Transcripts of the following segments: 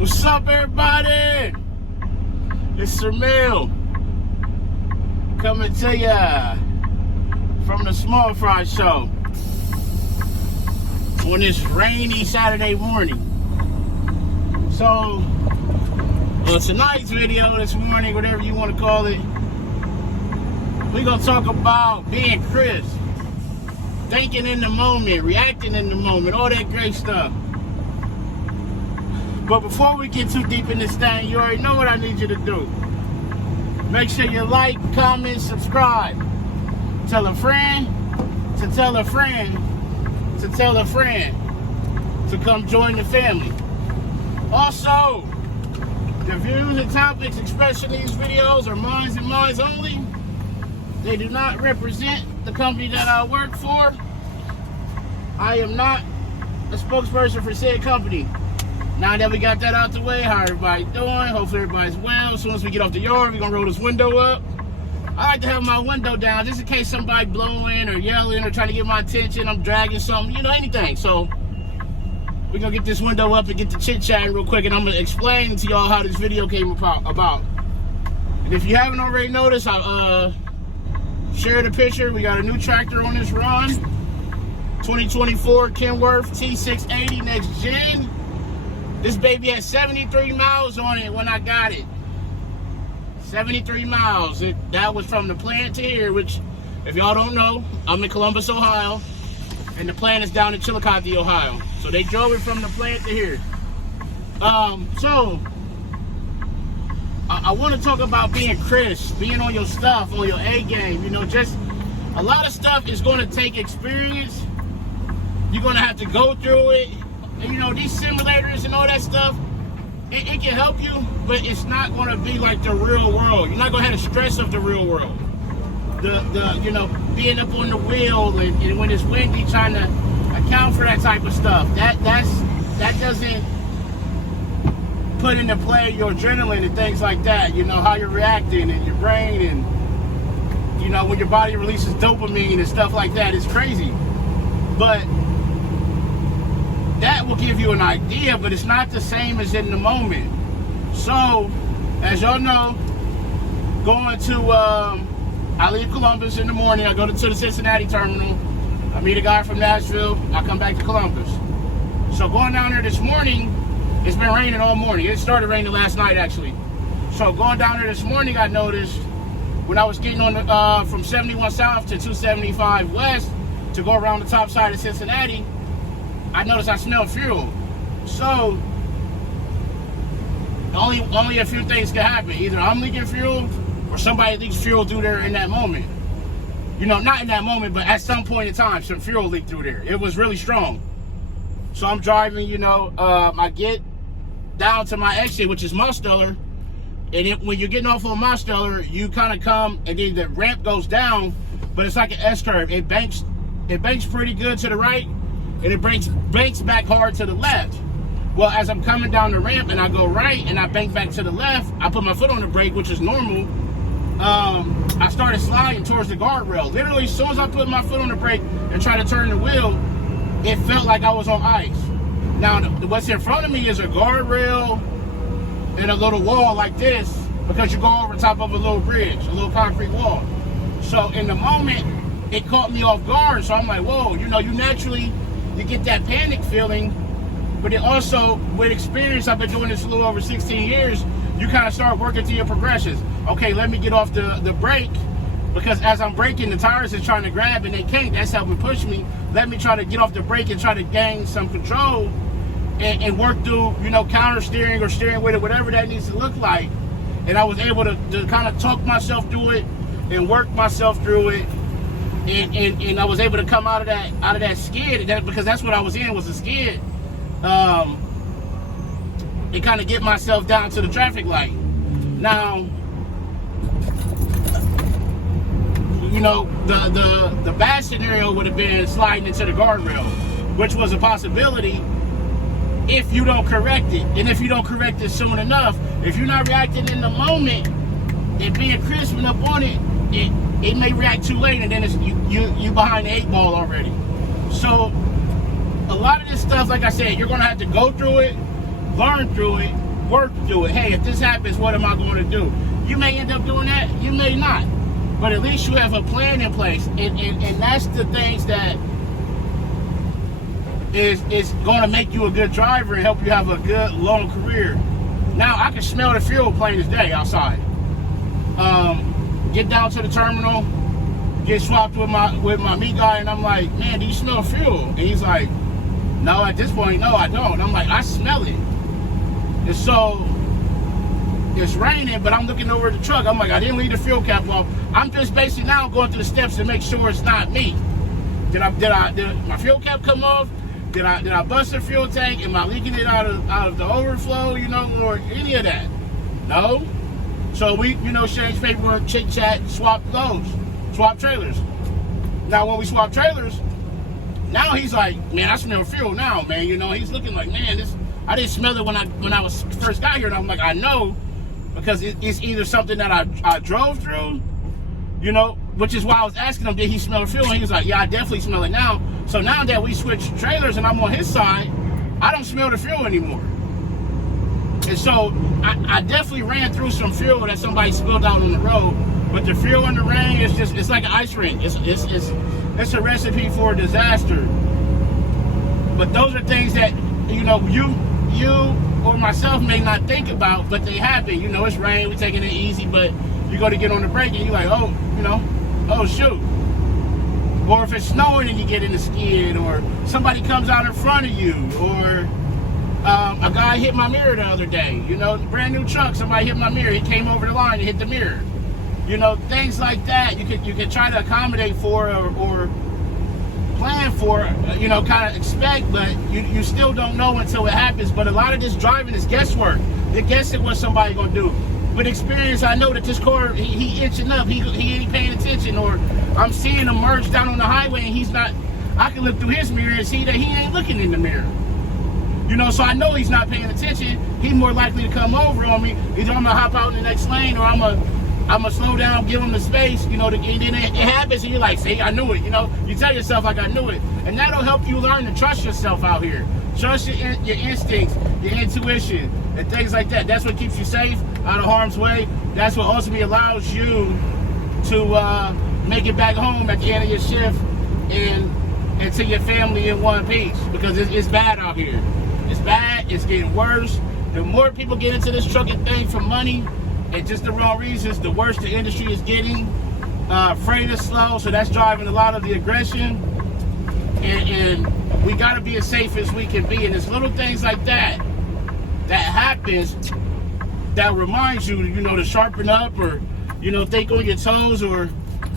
What's up, everybody? It's Sir Mill coming to ya from the Small Fry Show on this rainy Saturday morning. So, tonight's video, this morning, whatever you want to call it, we're going to talk about being Chris, thinking in the moment, reacting in the moment, all that great stuff. But before we get too deep in this thing, you already know what I need you to do. Make sure you like, comment, subscribe. Tell a friend to tell a friend to tell a friend to come join the family. Also, the views and topics expressed in these videos are mine and mine only. They do not represent the company that I work for. I am not a spokesperson for said company. Now that we got that out the way, how everybody doing? Hopefully everybody's well. As soon as we get off the yard, we're gonna roll this window up. I like to have my window down just in case somebody blowing or yelling or trying to get my attention. I'm dragging something, you know, anything. So we're gonna get this window up and get the chit-chatting real quick, and I'm gonna explain to y'all how this video came about. And if you haven't already noticed, I shared a picture. We got a new tractor on this run. 2024 Kenworth T680 Next Gen. This baby had 73 miles on it when I got it. 73 miles. That was from the plant to here, which, if y'all don't know, I'm in Columbus, Ohio, and the plant is down in Chillicothe, Ohio. So they drove it from the plant to here. So I want to talk about being Chris, being on your stuff, on your A game. You know, just a lot of stuff is going to take experience. You're going to have to go through it. You know, these simulators and all that stuff, it can help you, but it's not going to be like the real world. You're not going to have the stress of the real world. The you know, being up on the wheel and when it's windy, trying to account for that type of stuff. That doesn't put into play your adrenaline and things like that. You know, how you're reacting and your brain, and you know, when your body releases dopamine and stuff like that. It's crazy. But that will give you an idea, but it's not the same as in the moment. So, as y'all know, going to, I leave Columbus in the morning, I go to the Cincinnati terminal, I meet a guy from Nashville, I come back to Columbus. So going down there this morning, it's been raining all morning. It started raining last night, actually. So going down there this morning, I noticed when I was getting on the, from 71 South to 275 West to go around the top side of Cincinnati, I noticed I smelled fuel. So only a few things can happen. Either I'm leaking fuel or somebody leaks fuel through there in that moment. You know, not in that moment, but at some point in time, some fuel leaked through there. It was really strong. So I'm driving, you know, I get down to my exit, which is Musteller. And when you're getting off on Musteller, you kind of come, and then the ramp goes down, but it's like an S-curve. It banks pretty good to the right, and it banks back hard to the left. Well, as I'm coming down the ramp and I go right and I bank back to the left, I put my foot on the brake, which is normal. I started sliding towards the guardrail. Literally, as soon as I put my foot on the brake and tried to turn the wheel, it felt like I was on ice. Now, what's in front of me is a guardrail and a little wall like this, because you go over top of a little bridge, a little concrete wall. So in the moment, it caught me off guard. So I'm like, whoa, you know, you get that panic feeling, but it also, with experience, I've been doing this a little over 16 years, you kind of start working through your progressions. Okay, let me get off the brake, because as I'm braking, the tires are trying to grab and they can't. That's helping push me. Let me try to get off the brake and try to gain some control and work through, you know, counter steering or steering with it, whatever that needs to look like. And I was able to kind of talk myself through it and work myself through it. And I was able to come out of that skid, because that's what I was in, was a skid. And kind of get myself down to the traffic light. Now, you know, the bad scenario would have been sliding into the guardrail, which was a possibility if you don't correct it. And if you don't correct it soon enough, if you're not reacting in the moment and being crisp and up on it, it may react too late, and then it's you behind the 8 ball already. So a lot of this stuff, like I said, you're gonna have to go through it, learn through it, work through it. Hey, if this happens, what am I going to do? You may end up doing that. You may not. But at least you have a plan in place. And that's the things that is going to make you a good driver and help you have a good, long career. Now, I can smell the fuel plain as day outside. Get down to the terminal, get swapped with my meat guy, and I'm like, man, do you smell fuel? And he's like, no, at this point, no, I don't. And I'm like, I smell it. And so it's raining, but I'm looking over at the truck. I'm like, I didn't leave the fuel cap off. I'm just basically now going through the steps to make sure it's not me. Did my fuel cap come off? Did I bust the fuel tank? Am I leaking it out of the overflow, or any of that? No. So we, exchange paperwork, chit chat, swap trailers. Now when we swap trailers, now he's like, man, I smell fuel now, man. He's looking like, man, I didn't smell it when I was first got here. And I'm like, I know, because it's either something that I drove through, which is why I was asking him, did he smell fuel? And he was like, yeah, I definitely smell it now. So now that we switched trailers and I'm on his side, I don't smell the fuel anymore. And so I definitely ran through some fuel that somebody spilled out on the road. But the fuel in the rain, it's like an ice rink. It's a recipe for a disaster. But those are things that, you or myself may not think about, but they happen. It's rain, we're taking it easy, but you go to get on the brake and you're like, oh shoot. Or if it's snowing and you get in the skid, or somebody comes out in front of you, or a guy hit my mirror the other day, brand new truck, somebody hit my mirror, he came over the line and hit the mirror. Things like that you can try to accommodate for or plan for, kind of expect, but you still don't know until it happens. But a lot of this driving is guesswork. They're guessing what somebody's gonna do. With experience, I know that this car, he itching up, he ain't paying attention, or I'm seeing him merge down on the highway and he's not, I can look through his mirror and see that he ain't looking in the mirror. So I know he's not paying attention. He's more likely to come over on me. Either I'm gonna hop out in the next lane, or I'm gonna slow down, give him the space, and then it happens and you're like, see, I knew it, you tell yourself like, I knew it. And that'll help you learn to trust yourself out here. Trust your instincts, your intuition, and things like that. That's what keeps you safe, out of harm's way. That's what ultimately allows you to make it back home at the end of your shift and to your family in one piece, because it's bad out here. It's bad, it's getting worse. The more people get into this trucking thing for money and just the wrong reasons, the worse the industry is getting. Freight is slow, so that's driving a lot of the aggression. And we gotta be as safe as we can be. And it's little things like that happens that reminds you, to sharpen up, or, think on your toes, or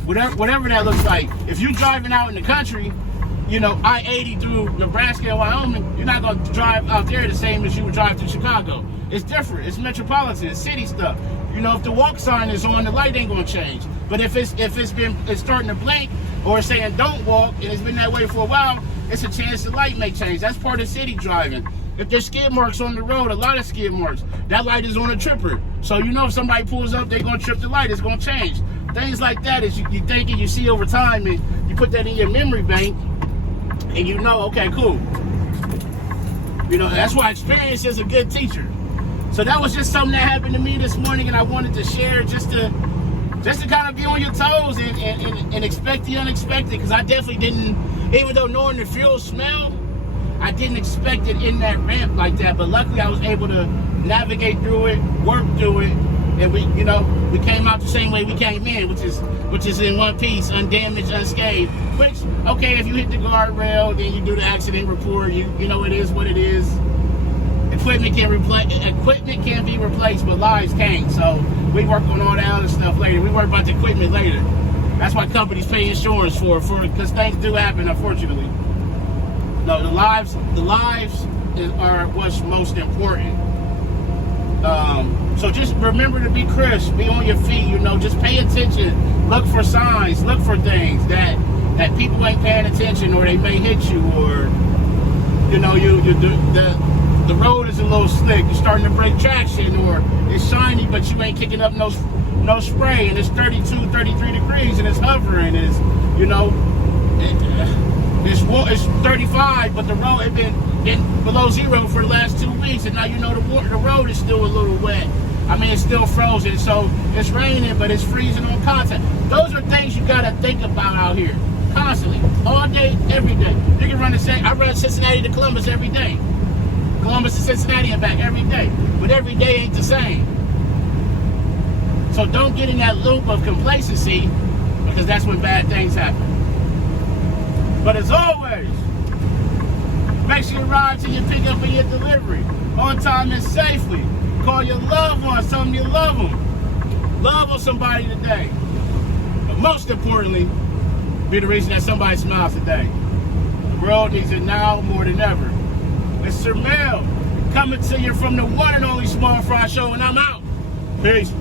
whatever that looks like. If you're driving out in the country, I-80 through Nebraska and Wyoming, you're not going to drive out there the same as you would drive through Chicago. It's different. It's metropolitan. It's city stuff. If the walk sign is on, the light ain't going to change. But if it's starting to blink, or it's saying don't walk, and it's been that way for a while, it's a chance the light may change. That's part of city driving. If there's skid marks on the road, a lot of skid marks, that light is on a tripper. So if somebody pulls up, they're going to trip the light. It's going to change. Things like that is you think and you see over time, and you put that in your memory bank, and okay, cool. That's why experience is a good teacher. So that was just something that happened to me this morning, and I wanted to share just to kind of be on your toes and expect the unexpected, because I definitely didn't, even though knowing the fuel smell, I didn't expect it in that ramp like that. But luckily I was able to navigate through it, work through it, and we came out the same way we came in, which is in one piece, undamaged, unscathed. Which, okay, if you hit the guardrail, then you do the accident report, it is what it is. Equipment can be replaced, but lives can't. So we work on all that other stuff later. We work about the equipment later. That's why companies pay insurance for because things do happen, unfortunately. No, the lives are what's most important. So just remember to be crisp, be on your feet, just pay attention, look for signs, look for things that people ain't paying attention, or they may hit you, or the road is a little slick, you're starting to break traction, or it's shiny but you ain't kicking up no spray, and it's 32, 33 degrees and it's hovering, It's 35, but the road had been below zero for the last 2 weeks, and now you know the road is still a little wet. I mean, it's still frozen, so it's raining, but it's freezing on contact. Those are things you gotta think about out here, constantly, all day, every day. You can run I run Cincinnati to Columbus every day, Columbus to Cincinnati and back every day, but every day ain't the same. So don't get in that loop of complacency, because that's when bad things happen. But as always, make sure you ride till you pick up and your delivery on time and safely. Call your loved ones, tell them you love them. Love on somebody today. But most importantly, be the reason that somebody smiles today. The world needs it now more than ever. It's Sir Mel coming to you from the one and only Small Fry Show, and I'm out. Peace.